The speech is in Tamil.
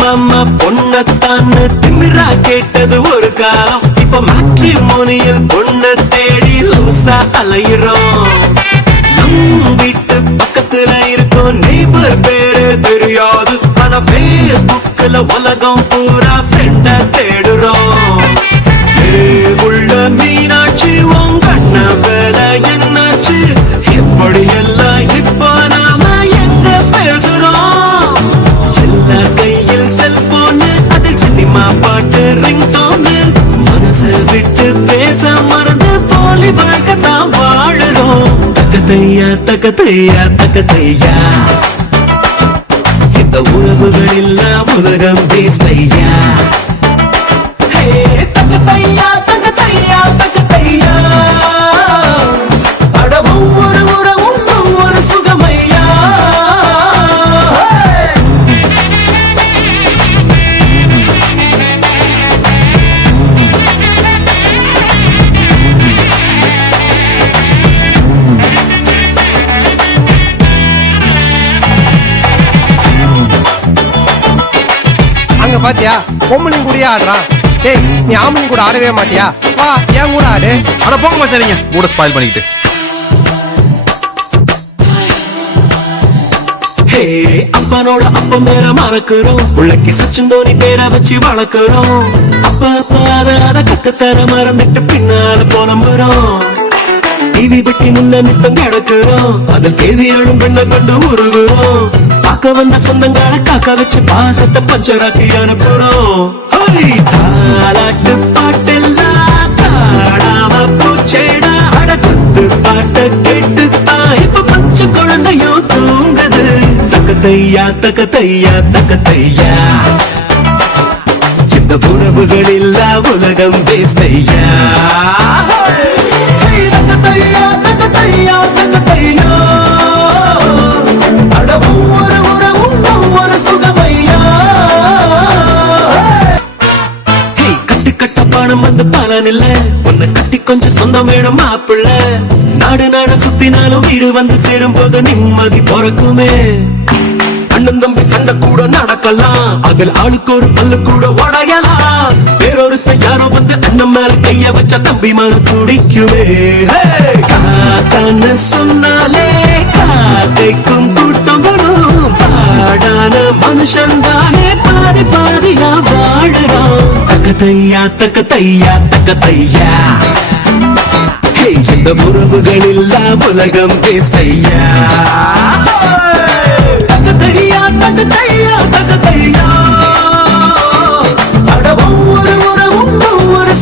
மாமா பொண்ணத்தான்னு திமிரா கேட்டது ஒரு காலம். இப்ப மேட்ரிமோனியல் பொண்ண தேடி லூசா அலையிறோம். நம் வீட்டு பக்கத்துல இருக்கும் நெய்பர் பேரு தெரியாது. ஆனா பேஸ்புக்ல உலகம் பூரா ஃப்ரெண்ட தேடுறோம். உள்ள மீனாட்சி உன் கண்ண வேலை என்னாச்சு? எப்படி எல்லாம் இப்ப நாம எங்க பேசுறோம்? எல்லா கையில் செல்போனு, அதில் சினிமா பாட்டு ரிங்டோனு. மனசு விட்டு பேச மறந்து போலி வாழ்க்கத்தான் வாழுறோம். தக்கத்தையா தக்கத்தையா தக்கத்தையா, இந்த உறவுகள் எல்லாம் உலகம் பேசையா. தக்கத்தையா தக்கத்தையா தக்கத்தையா, அட ஒவ்வொரு உறவும் ஒவ்வொரு சுகமையா. அங்க பாத்தியா பொம்பளையும் கூடயே ஆடுறான். டேய் நீ ஆம்பளையும் கூட ஆடவே மாட்டியா? வா ஏன் கூட ஆடு. அட போங்க மச்சான், மூட ஸ்பாயில் பண்ணிக்கிட்டு. அப்பனோட அப்ப மேல மறக்கிறோம். உள்ளக்கு சச்சின் தோனி பேரை வச்சு வளர்க்கிறோம். அப்ப அத கக்கத்தர மறந்துட்டு பின்னால புலம்புறோம். டிவி பெட்டி முன்ன நித்தம் கிடக்கிறோம். அதில் தேவையாடும் பெண்ணை கண்டு உருகுறோம். பார்க்க வந்த சொந்தங்களை காக்க வச்சு பாசத்தை பஞ்சராக்கி அனுப்புறோம். தாலாட்டு பாட்டெல்லாம் தாடாம பூச்சேடா. அட குத்து பாட்ட கேட்டு தான் இப்ப பச்சை குழந்தையும் தூங்குது. தக்கத்தையா தக்கத்தையா தக்கத்தையா, இந்த உறவுகள் இல்லா உலகம் பேசையா. தக்கத்தையா தக்கத்தையா தக்கத்தையா, அட ஒவ்வொரு உறவும் ஒவ்வொரு சுகமையா. கட்டு கட்ட பணம் வந்து பலன் இல்ல, உன்னை கட்டி கொஞ்சம் சொந்தம் வேணும் மாப்பிள்ள. நாடு நாடு சுத்தினாலும் வீடு வந்து சேரும் போது நிம்மதி பிறக்குமே. அண்ணன் தம்பி சண்டை கூட நடக்கலாம், அதில் ஆளுக்கு ஒரு பல்லு கூட உடையலாம். வேறொருத்த யாரோ வந்து அண்ணன் மேல கைய வச்ச தம்பி மறு துடிக்குமே. காத்தான்னு சொன்னாலே காத்தைக்கும் கூட்டம் வரும். பாடான மனுஷன் தானே பாதி பாதியா வாழுறோம். தக்கத்தையா தக்கத்தையா தக்கத்தையா, இந்த உறவுகள் இல்லா உலகம் பேசையா. தக்கத்தையா தக்கத்தையா தக்கத்தையா, அட ஒவ்வொரு உறவும் ஒவ்வொரு